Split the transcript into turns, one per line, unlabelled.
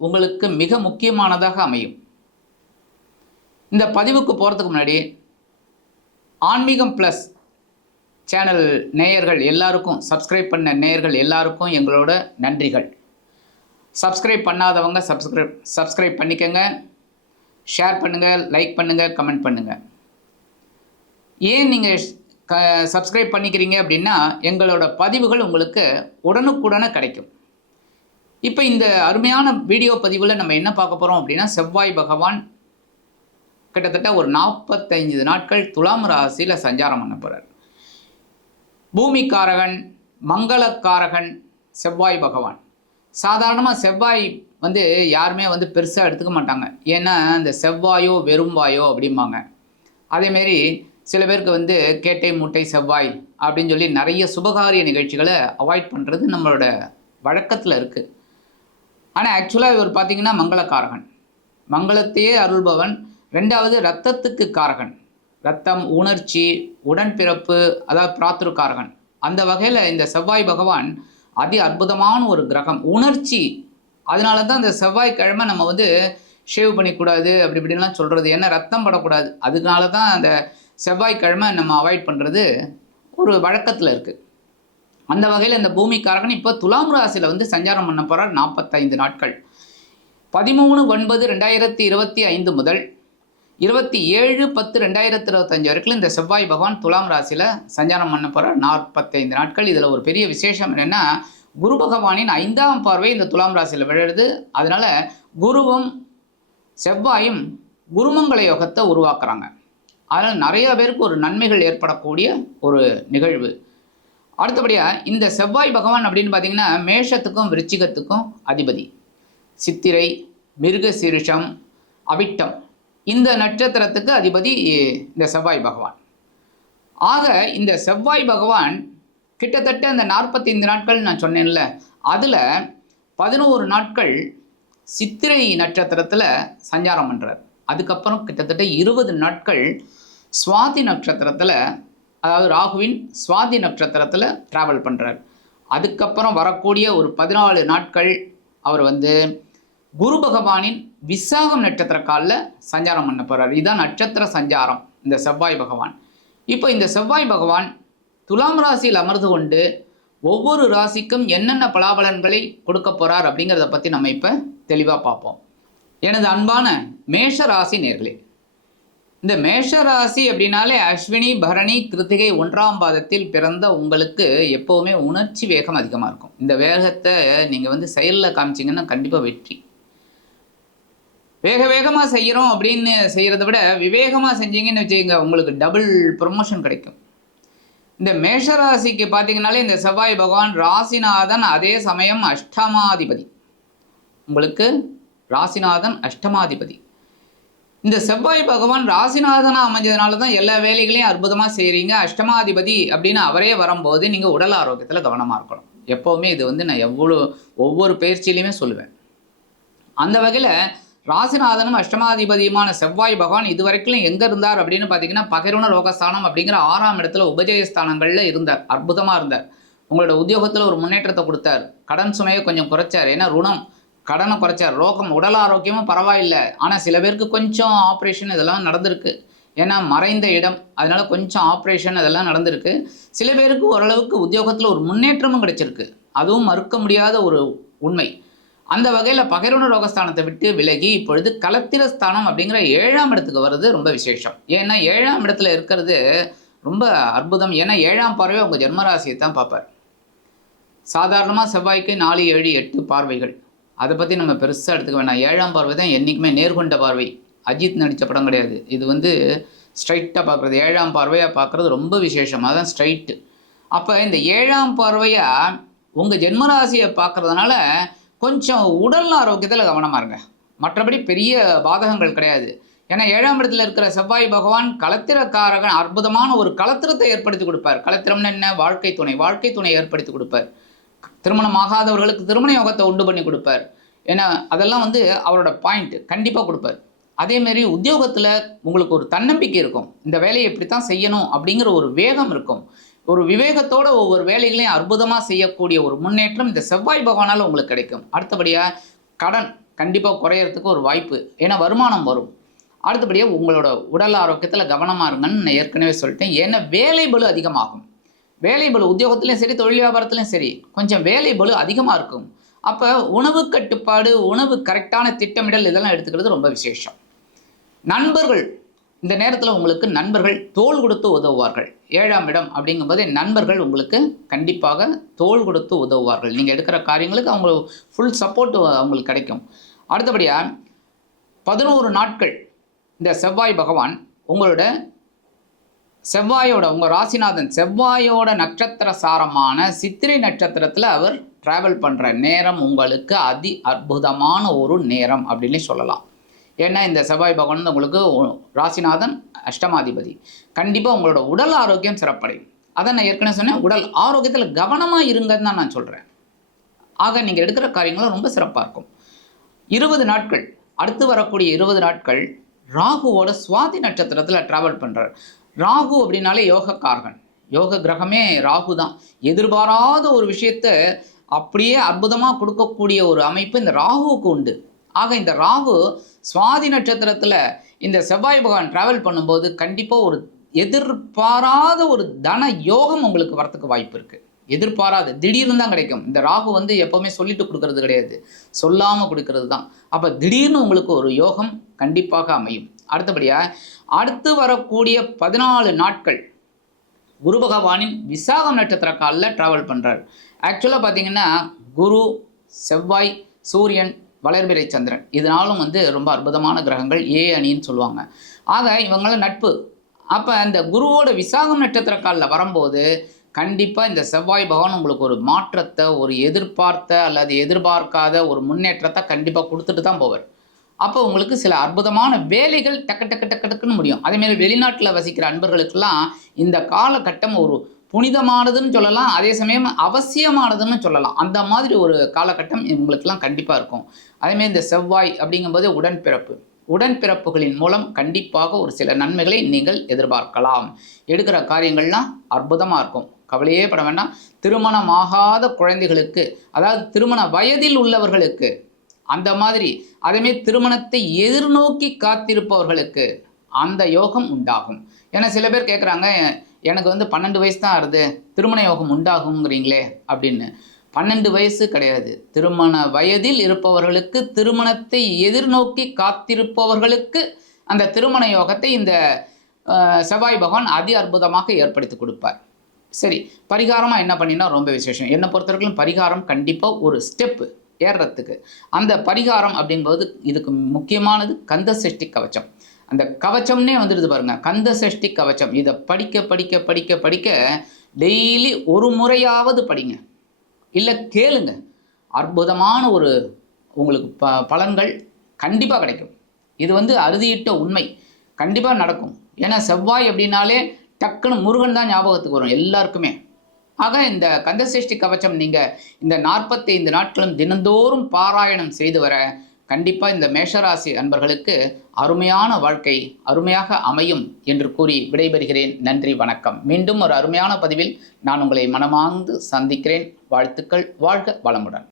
உங்களுக்கு மிக முக்கியமானதாக அமையும். இந்த பதிவுக்கு போகிறதுக்கு முன்னாடி ஆன்மீகம் ப்ளஸ் சேனல் நேயர்கள் எல்லாருக்கும் சப்ஸ்கிரைப் பண்ண நேயர்கள் எல்லாருக்கும் எங்களோட நன்றிகள். சப்ஸ்கிரைப் பண்ணாதவங்க சப்ஸ்கிரைப் சப்ஸ்கிரைப் பண்ணிக்கங்க. ஷேர் பண்ணுங்கள் லைக் பண்ணுங்கள் கமெண்ட் பண்ணுங்கள் ஏன் நீங்கள் க சப்ஸ்கிரைப் பண்ணிக்கிறீங்க அப்படின்னா எங்களோட பதிவுகள் உங்களுக்கு உடனுக்குடனே கிடைக்கும். இப்போ இந்த அருமையான வீடியோ பதிவில் நம்ம என்ன பார்க்க போகிறோம் அப்படின்னா செவ்வாய் பகவான் கிட்டத்தட்ட ஒரு நாற்பத்தைஞ்சு நாட்கள் துலாம் ராசியில் சஞ்சாரம் பண்ண போகிறார் பூமிக்காரகன் மங்களக்காரகன் செவ்வாய் பகவான். சாதாரணமாக செவ்வாய் வந்து யாருமே வந்து பெருசாக எடுத்துக்க மாட்டாங்க. ஏன்னா இந்த செவ்வாயோ வெறும் வாயோ அப்படிம்பாங்க அதேமாரி சில பேருக்கு வந்து கேட்டை மூட்டை செவ்வாய் அப்படின்னு சொல்லி நிறைய சுபகாரிய நிகழ்ச்சிகளை அவாய்ட் பண்ணுறது நம்மளோட வழக்கத்தில் இருக்குது ஆனால் ஆக்சுவலாக இவர் பார்த்தீங்கன்னா மங்களக்காரகன். மங்களத்தையே அருள்பவன். ரெண்டாவது ரத்தத்துக்கு காரகன். ரத்தம் உணர்ச்சி உடன்பிறப்பு அதாவது பிராத்திருக்காரகன். அந்த வகையில் இந்த செவ்வாய் பகவான் அதி அற்புதமான ஒரு கிரகம். உணர்ச்சி. அதனால தான் இந்த செவ்வாய்க்கிழமை நம்ம வந்து ஷேவ் பண்ணிக்கூடாது அப்படி இப்படின்லாம் சொல்கிறது ஏன்னா ரத்தம் படக்கூடாது. அதனால தான் அந்த செவ்வாய்க்கிழமை நம்ம அவாய்ட் பண்ணுறது ஒரு வழக்கத்தில் இருக்குது அந்த வகையில் இந்த பூமிக்காரகன் இப்போ துலாம் ராசியில் வந்து சஞ்சாரம் பண்ண போகிறார் நாற்பத்தைந்து நாட்கள். பதிமூணு ஒன்பது ரெண்டாயிரத்தி இருபத்தி ஐந்து முதல் இருபத்தி ஏழு பத்து ரெண்டாயிரத்தி இருபத்தஞ்சு வரைக்கும் இந்த செவ்வாய் பகவான் துலாம் ராசியில் சஞ்சாரம் பண்ண போகிறார் நாற்பத்தைந்து நாட்கள். இதில் ஒரு பெரிய விசேஷம் என்னென்னா குரு பகவானின் ஐந்தாம் பார்வை இந்த துலாம் ராசியில் விழுது அதனால் குருவும் செவ்வாயும் குருமங்கள யோகத்தை உருவாக்குறாங்க. அதனால் நிறைய பேருக்கு ஒரு நன்மைகள் ஏற்படக்கூடிய ஒரு நிகழ்வு. அடுத்தபடியாக இந்த செவ்வாய் பகவான் அப்படின்னு பார்த்தீங்கன்னா மேஷத்துக்கும் விருச்சிகத்துக்கும் அதிபதி. சித்திரை மிருக சீருஷம் அவிட்டம். இந்த நட்சத்திரத்துக்கு அதிபதி இந்த செவ்வாய் பகவான். ஆக இந்த செவ்வாய் பகவான் கிட்டத்தட்ட இந்த நாற்பத்தைந்து நாட்கள் நான் சொன்னேன்ல அதில் பதினோரு நாட்கள் சித்திரை நட்சத்திரத்தில் சஞ்சாரம் பண்ணுறார் அதுக்கப்புறம் கிட்டத்தட்ட இருபது நாட்கள் சுவாதி நட்சத்திரத்தில் அதாவது ராகுவின் சுவாதி நட்சத்திரத்தில் ட்ராவல் பண்ணுறார் அதுக்கப்புறம் வரக்கூடிய ஒரு பதினாலு நாட்கள் அவர் வந்து குரு பகவானின் விசாகம் நட்சத்திர காலில் சஞ்சாரம் பண்ண போகிறார் இதுதான் நட்சத்திர சஞ்சாரம் இந்த செவ்வாய் பகவான். இப்போ இந்த செவ்வாய் பகவான் துலாம் ராசியில் அமர்ந்து கொண்டு ஒவ்வொரு ராசிக்கும் என்னென்ன பலாபலன்களை கொடுக்க போகிறார் அப்படிங்கிறத பற்றி நம்ம இப்போ தெளிவாக பார்ப்போம். எனது அன்பான மேஷ ராசி நேர்களே இந்த மேஷ ராசி அப்படின்னாலே அஸ்வினி பரணி கிருத்திகை ஒன்றாம் பாதத்தில் பிறந்த உங்களுக்கு எப்போவுமே உணர்ச்சி வேகம் அதிகமாக இருக்கும். இந்த வேகத்தை நீங்கள் வந்து செயலில் காமிச்சிங்கன்னா கண்டிப்பாக வெற்றி. வேக வேகமாக செய்கிறோம் அப்படின்னு செய்கிறத விட விவேகமாக செஞ்சீங்கன்னு வச்சுக்கோங்க உங்களுக்கு டபுள் ப்ரொமோஷன் கிடைக்கும். இந்த மேஷ ராசிக்கு பார்த்தீங்கன்னாலே இந்த செவ்வாய் பகவான் ராசிநாதன் அதே சமயம் அஷ்டமாதிபதி. உங்களுக்கு ராசிநாதன் அஷ்டமாதிபதி. இந்த செவ்வாய் பகவான் ராசிநாதனாக அமைஞ்சதுனால தான் எல்லா வேலைகளையும் அற்புதமாக செய்கிறீங்க அஷ்டமாதிபதி அப்படின்னு அவரே வரும்போது நீங்கள் உடல் ஆரோக்கியத்தில் கவனமாக இருக்கணும். எப்போவுமே இது வந்து நான் எவ்வளோ ஒவ்வொரு பயிற்சியிலையுமே சொல்லுவேன். அந்த வகையில் ராசிநாதனும் அஷ்டமாதிபதியுமான செவ்வாய் பகவான் இது வரைக்கும் எங்கே இருந்தார் அப்படின்னு பார்த்தீங்கன்னா பகிர்வன லோகஸ்தானம் அப்படிங்கிற ஆறாம் இடத்துல உபஜயஸ்தானங்களில் இருந்தார். அற்புதமாக இருந்தார். உங்களோட உத்தியோகத்தில் ஒரு முன்னேற்றத்தை கொடுத்தார். கடன் சுமையை கொஞ்சம் குறைச்சார். ஏன்னா ருணம் கடனை குறைச்சார். ரோகம் உடல் ஆரோக்கியமும் பரவாயில்லை. ஆனால் சில பேருக்கு கொஞ்சம் ஆப்ரேஷன் இதெல்லாம் நடந்திருக்கு. ஏன்னா மறைந்த இடம். அதனால கொஞ்சம் ஆப்ரேஷன் அதெல்லாம் நடந்திருக்கு. சில பேருக்கு ஓரளவுக்கு உத்தியோகத்தில் ஒரு முன்னேற்றமும் கிடைச்சிருக்கு. அதுவும் மறுக்க முடியாத ஒரு உண்மை. அந்த வகையில் பகிர்வன ரோகஸ்தானத்தை விட்டு விலகி இப்பொழுது கலத்திரஸ்தானம் அப்படிங்கிற ஏழாம் இடத்துக்கு வர்றது ரொம்ப விசேஷம். ஏன்னா ஏழாம் இடத்துல இருக்கிறது ரொம்ப அற்புதம். ஏன்னா ஏழாம் பார்வை உங்கள் ஜென்மராசியை தான் பார்ப்பார். சாதாரணமாக செவ்வாய்க்கு நாலு ஏழு எட்டு பார்வைகள். அதை பற்றி நம்ம பெருசாக எடுத்துக்க வேணாம். ஏழாம் பார்வை தான் என்றைக்குமே நேர்கொண்ட பார்வை. அஜித் நடித்த படம் கிடையாது. இது வந்து ஸ்ட்ரைட்டாக பார்க்குறது. ஏழாம் பார்வையாக பார்க்குறது ரொம்ப விசேஷம். தான் ஸ்ட்ரைட்டு அப்போ இந்த ஏழாம் பார்வையாக உங்கள் ஜென்மராசியை பார்க்குறதுனால கொஞ்சம் உடல் ஆரோக்கியத்தில் கவனமாக இருங்க. மற்றபடி பெரிய பாதகங்கள் கிடையாது. ஏன்னா ஏழாம் இடத்துல இருக்கிற செவ்வாய் பகவான் களத்திரக்காரகன் அற்புதமான ஒரு கலத்திரத்தை ஏற்படுத்தி கொடுப்பார். களத்திரம்னு என்ன? வாழ்க்கை துணை. வாழ்க்கை துணை ஏற்படுத்தி கொடுப்பார். திருமணம் ஆகாதவர்களுக்கு திருமண யோகத்தை உண்டு பண்ணி கொடுப்பார். ஏன்னா அதெல்லாம் வந்து அவரோட பாயிண்ட் கண்டிப்பாக கொடுப்பார். அதேமாரி உத்தியோகத்தில் உங்களுக்கு ஒரு தன்னம்பிக்கை இருக்கும். இந்த வேலையை இப்படி தான் செய்யணும் அப்படிங்கிற ஒரு வேகம் இருக்கும். ஒரு விவேகத்தோட ஒவ்வொரு வேலைகளையும் அற்புதமாக செய்யக்கூடிய ஒரு முன்னேற்றம் இந்த செவ்வாய் பகவானால் உங்களுக்கு கிடைக்கும். அடுத்தபடியாக கடன் கண்டிப்பாக குறையறதுக்கு ஒரு வாய்ப்பு. ஏன்னா வருமானம் வரும். அடுத்தபடியாக உங்களோட உடல் ஆரோக்கியத்தில் கவனமாக இருங்கன்னு நான் ஏற்கனவே சொல்லிட்டேன். ஏன்னா வேலை பலு அதிகமாகும். வேலை பலு உத்தியோகத்துலையும் சரி தொழில் வியாபாரத்துலையும் சரி கொஞ்சம் வேலை பலு அதிகமாக இருக்கும். அப்போ உணவு கட்டுப்பாடு உணவு கரெக்டான திட்டமிடல் இதெல்லாம் எடுத்துக்கிறது ரொம்ப விசேஷம். நண்பர்கள் இந்த நேரத்தில் உங்களுக்கு நண்பர்கள் தோல் கொடுத்து உதவுவார்கள். ஏழாம் இடம் அப்படிங்கும்போது நண்பர்கள் உங்களுக்கு கண்டிப்பாக தோல் கொடுத்து உதவுவார்கள். நீங்கள் எடுக்கிற காரியங்களுக்கு அவங்க ஃபுல் சப்போர்ட் அவங்களுக்கு கிடைக்கும். அடுத்தபடியாக பதினோரு நாட்கள் இந்த செவ்வாய் பகவான் உங்களோட செவ்வாயோட உங்கள் ராசிநாதன் செவ்வாயோட நட்சத்திர சாரமான சித்திரை நட்சத்திரத்தில் அவர் ட்ராவல் பண்ணுற நேரம் உங்களுக்கு அதி அற்புதமான ஒரு நேரம் அப்படின்னு சொல்லலாம். ஏன்னா இந்த செவ்வாய் பகவான் உங்களுக்கு ராசிநாதன் அஷ்டமாதிபதி. கண்டிப்பாக உங்களோட உடல் ஆரோக்கியம் சிறப்படையும். அதை நான் ஏற்கனவே சொன்னேன் உடல் ஆரோக்கியத்தில் கவனமாக இருங்கன்னு தான் நான் சொல்கிறேன் ஆக நீங்கள் எடுக்கிற காரியங்களும் ரொம்ப சிறப்பாக இருக்கும். இருபது நாட்கள் அடுத்து வரக்கூடிய இருபது நாட்கள் ராகுவோட சுவாதி நட்சத்திரத்தில் ட்ராவல் பண்ணுறார் ராகு அப்படின்னாலே யோகக்காரகன். யோக கிரகமே ராகு தான் எதிர்பாராத ஒரு விஷயத்த அப்படியே அற்புதமாக கொடுக்கக்கூடிய ஒரு அமைப்பு இந்த ராகுவுக்கு உண்டு. ஆக இந்த ராகு சுவாதி நட்சத்திரத்தில் இந்த செவ்வாய் பகவான் ட்ராவல் பண்ணும்போது கண்டிப்பாக ஒரு எதிர்பாராத ஒரு தன யோகம் உங்களுக்கு வரத்துக்கு வாய்ப்பு இருக்குது எதிர்பாராத திடீர்னு தான் கிடைக்கும். இந்த ராகு வந்து எப்போவுமே சொல்லிட்டு கொடுக்கறது கிடையாது. சொல்லாமல் கொடுக்கறது தான் அப்போ திடீர்னு உங்களுக்கு ஒரு யோகம் கண்டிப்பாக அமையும். அடுத்தபடியாக அடுத்து வரக்கூடிய பதினாலு நாட்கள் குரு பகவானின் விசாகம் நட்சத்திர காலில் ட்ராவல் பண்ணுறார் ஆக்சுவலாக பார்த்தீங்கன்னா குரு செவ்வாய் சூரியன் வளர்பிறை சந்திரன் இதனாலும் வந்து ரொம்ப அற்புதமான கிரகங்கள் ஏ அணின்னு சொல்லுவாங்க. ஆக இவங்களும் நட்பு. அப்போ அந்த குருவோட விசாகம் நட்சத்திர காலில் வரும்போது கண்டிப்பாக இந்த செவ்வாய் பகவான் உங்களுக்கு ஒரு மாற்றத்தை ஒரு எதிர்பார்த்த அல்லது எதிர்பார்க்காத ஒரு முன்னேற்றத்தை கண்டிப்பாக கொடுத்துட்டு தான் போவார். அப்போ உங்களுக்கு சில அற்புதமான வேலைகள் டக்கு டக்கு டக்கு டக்குன்னு முடியும். அதேமாரி வெளிநாட்டில் வசிக்கிற அன்பர்களுக்கெல்லாம் இந்த காலகட்டம் ஒரு புனிதமானதுன்னு சொல்லலாம். அதே சமயம் அவசியமானதுன்னு சொல்லலாம். அந்த மாதிரி ஒரு காலகட்டம் உங்களுக்கெல்லாம் கண்டிப்பாக இருக்கும். அதேமாரி இந்த செவ்வாய் அப்படிங்கும்போது உடன்பிறப்பு. உடன்பிறப்புகளின் மூலம் கண்டிப்பாக ஒரு சில நன்மைகளை நீங்கள் எதிர்பார்க்கலாம். எடுக்கிற காரியங்கள்லாம் அற்புதமாக இருக்கும். கவலையே பட வேண்டாம். திருமணமாகாத குழந்தைகளுக்கு அதாவது திருமண வயதில் உள்ளவர்களுக்கு அந்த மாதிரி அதேமாரி திருமணத்தை எதிர்நோக்கி காத்திருப்பவர்களுக்கு அந்த யோகம் உண்டாகும். ஏன்னா சில பேர் கேட்குறாங்க எனக்கு வந்து பன்னெண்டு வயசு தான் ஆறுது திருமண யோகம் உண்டாகுங்கிறீங்களே அப்படின்னு. பன்னெண்டு வயசு கிடையாது. திருமண வயதில் இருப்பவர்களுக்கு திருமணத்தை எதிர்நோக்கி காத்திருப்பவர்களுக்கு அந்த திருமண யோகத்தை இந்த செவ்வாய் பகவான் அதி அற்புதமாக ஏற்படுத்தி கொடுப்பார். சரி பரிகாரமாக என்ன பண்ணினா ரொம்ப விசேஷம். என்னை பொறுத்தவரைக்கும் பரிகாரம் கண்டிப்பாக ஒரு ஸ்டெப்பு. ஏறுறதுக்கு அந்த பரிகாரம் அப்படிங்கும்போது இதுக்கு முக்கியமானது கந்த சஷ்டி கவச்சம். அந்த கவச்சம்னே வந்துடுது பாருங்க. கந்த சஷ்டி கவச்சம். இதை படிக்க படிக்க படிக்க படிக்க டெய்லி ஒரு முறையாவது படிங்க. இல்லை கேளுங்க. அற்புதமான ஒரு உங்களுக்கு ப பலன்கள் கண்டிப்பாக கிடைக்கும். இது வந்து அறுதியிட்ட உண்மை. கண்டிப்பாக நடக்கும். ஏன்னா செவ்வாய் அப்படின்னாலே டக்குன்னு முருகன் தான் ஞாபகத்துக்கு வரும் எல்லாருக்குமே. ஆக இந்த கந்தசஷ்டி கவச்சம் நீங்கள் இந்த நாற்பத்தைந்து நாட்களும் தினந்தோறும் பாராயணம் செய்து வர கண்டிப்பாக இந்த மேஷராசி அன்பர்களுக்கு அருமையான வாழ்க்கை அருமையாக அமையும் என்று கூறி விடைபெறுகிறேன். நன்றி வணக்கம். மீண்டும் ஒரு அருமையான பதிவில் நான் உங்களை மனமார்ந்து சந்திக்கிறேன். வாழ்த்துக்கள். வாழ்க வளமுடன்.